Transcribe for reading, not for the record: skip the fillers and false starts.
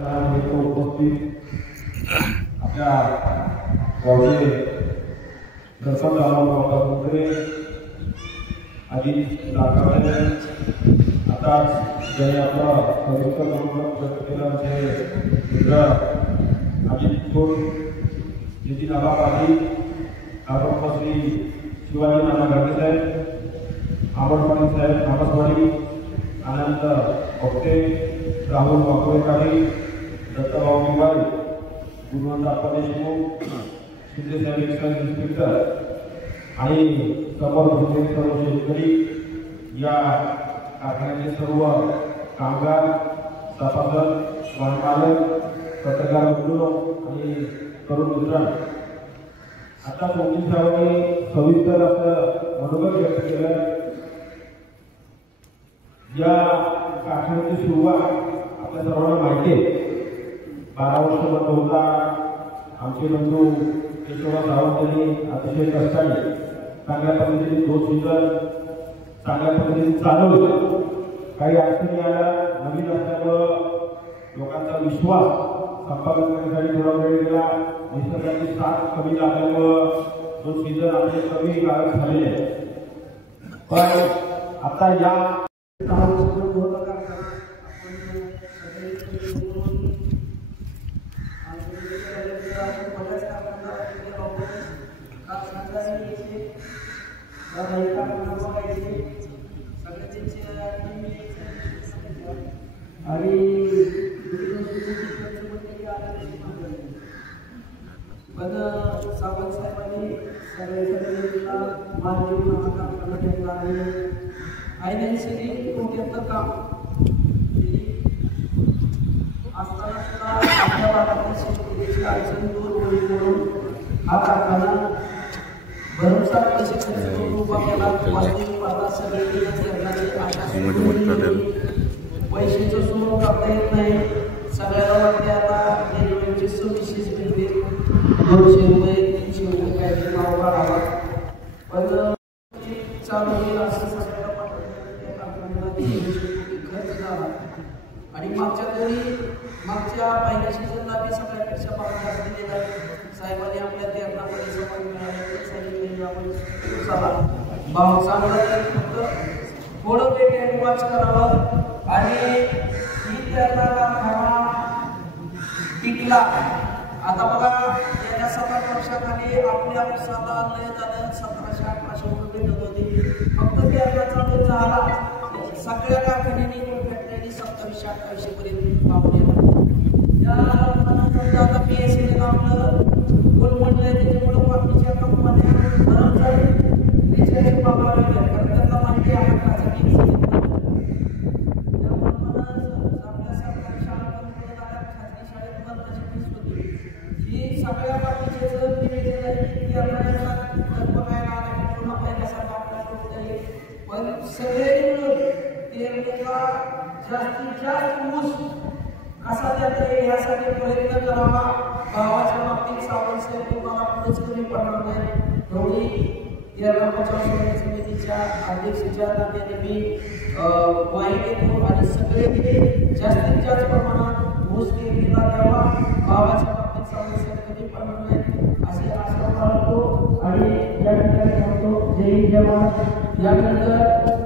उपस्थित आपल्या गावचे सरपंच आमदार अजित लाखावले आता ज्यांनी आपला पवित्र मनोरम व्यक्त केला ते मित्र अजित खोर नितीन आबा पाटील आपण श्री शिवाजी नाना गाडगे साहेब आंबटवाडी साहेब नामसवाडी आनंद ओक्टे राहुल वाकोळेकारी दत्ताभाऊ मिवारी गुणवंत अप्पा देशमुख शिंदे साहेब एक्साइज इन्स्पेक्टर आणि समोर बसलेले सर्व शेतकरी या कारखान्याचे सर्व कामगार सभासद वाहनमालक पत्रकार बंधू आणि तरुण मित्रांनो आता मोदी साहेबांनी सविस्तर असं मनोगत व्यक्त केलं। या कारखान्याची सुरुवात आपल्या सर्वांना माहिती आहे 12 वर्ष बंद होता। आमचे बंधू केशवराव सावंत यांनी अतिशय कष्टाने चांगल्या पद्धतीने 2 सीझन चांगल्या पद्धतीने चालवले। काही अडचणी आल्या नवीन असल्यामुळं लोकांचा विश्वास संपादन करण्यासाठी थोडा वेळ गेला। निसर्गाची साथ कमी झाल्यामुळं 2 सीझन आपले कमी काळात झालेले पण आता या सावंत साहेबांनी सगळ्यांना मानवी काम घेतला आहे कोणत्याचं काम असताना सुद्धा आपल्या भागातील शेतकऱ्याची अडचण दूर होईल म्हणून हा कारखाना भरमसाठ पैसे खर्च करून उभा केला। वास्तविक पाहता सगळ्यांनी पैशाचं सुरू करता येत नाही। सगळ्याला वाटते आता रेल्वेचे 2600 मिळते 200 रुपये 300 रुपये काय नाव काढावा पण चालू होईल असं सगळ्याला खर्च झाला आणि मागच्या पहिल्या सीझनला बी सगळ्यापेक्षा भाव जास्त दिला। साहेबांनी आपल्या तेरणामध्ये समाज मिळाले भाव चांगला फक्त थोडं वेट वॉच करावं आणि ही त्यांना कारखाना टिकला। आता बघा गेल्या 7 वर्षाखाली आपल्या उसाला लय झालं 1700-1800 रुपये भेटत होती। फक्त त्याला चालू झाला सगळ्या कारखान्यांनी फॅक्टरी 2700-2800 पर्यंत भाव दिला। या आता पीएससीने आपलं बोल म्हणलंय त्याच्यामुळे बाकीच्या कंपन्या गरम झाली त्याच्याने बाबा कारण त्यांना माहिती आहे खाजगी सगळ्या बाकीचे जर निवेदन आहे की आपल्याला बघायला आले पुन्हा पहिल्यासारखा आपल्याला पण सगळे मिळून ते लोका जास्तीत जास्त ऊस कसा देता येईल यासाठी प्रयत्न करावा। भावाच्या बाबतीत सावंत साहेब तुम्हाला पुढेच कमी पडणार नाही एवढी या लोकांच्या समितीच्या अध्यक्षाच्या नात्याने मी माहिती देतो आणि सगळे जास्तीत जास्त प्रमाणात ऊस निर्मितीला द्यावा। भावाच्या बाबतीत सावंत साहेब कधी पडणार नाही असे आश्वासन करतो आणि या ठिकाणी सांगतो जय जवान यानंतर